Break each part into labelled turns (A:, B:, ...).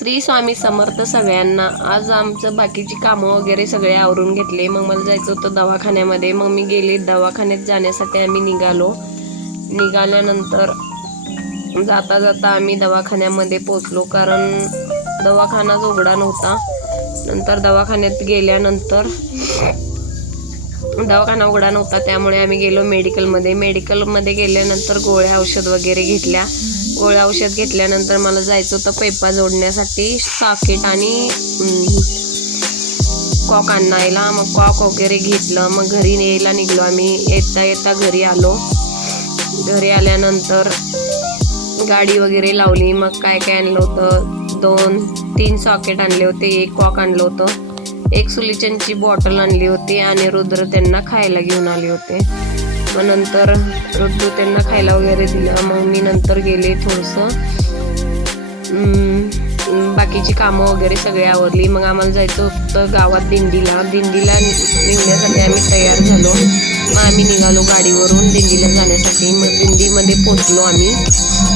A: श्री स्वामी समर्थ सगळ्यांना. आज आमचं बाकीची कामं वगैरे सगळे आवरून घेतले. मग मला जायचं होतं दवाखान्यामध्ये. मग मी गेले. दवाखान्यात जाण्यासाठी आम्ही निघालो. निघाल्यानंतर जाता जाता आम्ही दवाखान्यामध्ये पोचलो कारण दवाखानाच उघडा नव्हता. नंतर दवाखान्यात गेल्यानंतर दवाखाना उघडा नव्हता त्यामुळे आम्ही गेलो मेडिकलमध्ये. मेडिकलमध्ये गेल्यानंतर गोळ्या औषध वगैरे घेतल्या. गोळ्या औषध घेतल्यानंतर मला जायचं होतं पैपा जोडण्यासाठी सॉकेट आणि कॉक आणायला. मग कॉक वगैरे घेतलं. मग घरी यायला निघलो आम्ही. येता येता घरी आलो. घरी आल्यानंतर गाडी वगैरे लावली. मग काय काय आणलं होतं? दोन तीन सॉकेट आणले होते. एक कॉक आणलं होतं. एक सुलिचनची बॉटल आणली होती आणि रुद्र त्यांना खायला घेऊन आले होते. मग नंतर रुद्र त्यांना खायला वगैरे दिलं. मग मी नंतर गेले थोडंसं. बाकीची कामं वगैरे सगळे आवडली मग आम्हाला जायचं होतं गावात दिंडीला. दिंडीला निघण्यासाठी आम्ही तयार झालो. मग आम्ही निघालो गाडीवरून दिंडीला जाण्यासाठी. मग दिंडीमध्ये पोचलो आम्ही.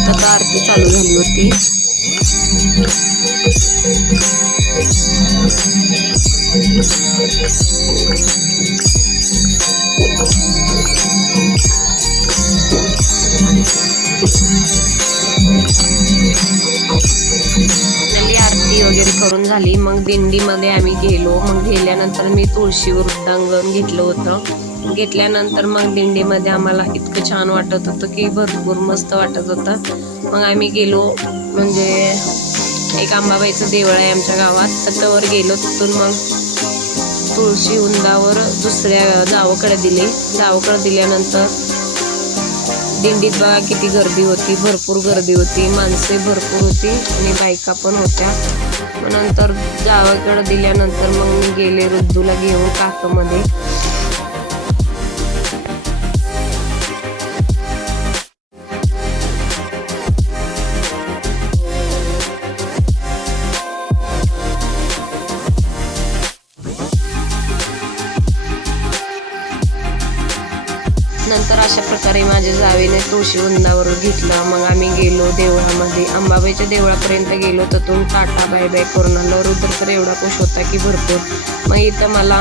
A: आता आरती चालू झाली होती. आरती वगैरे करून झाली. मग दिंडीमध्ये आम्ही गेलो. मग गेल्यानंतर मी तुळशी वृत्तांगण घेतलं होतं. घेतल्यानंतर मग दिंडीमध्ये आम्हाला इतकं छान वाटत होतं की भरपूर मस्त वाटत होतं. मग आम्ही गेलो. म्हणजे एक अंबाबाईचं देवळ आहे आमच्या गावात. तर त्यावर गेलो तिथून मग तुळशी उंदावर दुसऱ्या गावाकडे दिले. गावाकडे दिल्यानंतर दिंडीत बघा किती गर्दी होती. भरपूर गर्दी होती. माणसे भरपूर होती आणि बायका पण होत्या. मग नंतर जावाकडे दिल्यानंतर मग मी गेले रुद्दूला घेऊन काकामध्ये. नंतर अशा प्रकारे माझ्या जावेने तुळशी वृंदावर घेतलं. मग आम्ही गेलो देवळामध्ये. अंबाबाईच्या देवळापर्यंत गेलो तिथून टाटा बाय बाय करून आलो रुद्र तर एवढा खुश होता की भरपूर. मग इथं मला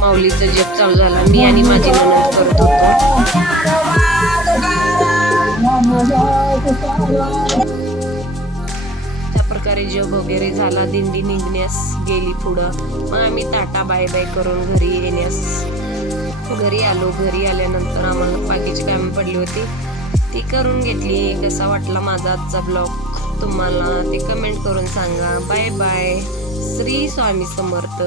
A: माऊलीचा जप चालू झाला. मी आणि माझी ननद करत होतो. त्या प्रकारे जग वगैरे झाला. दिंडी निघण्यास गेली पुढं. मग आम्ही टाटा बाय बाय करून घरी येण्यास घरी आलो. घरी आल्यानंतर आम्हाला बाकीची कामे पडली होती. ती करून घेतली. कसा वाटला माझा आजचा ब्लॉग तुम्हाला ते कमेंट करून सांगा. Bye bye Shri Swami Samarth.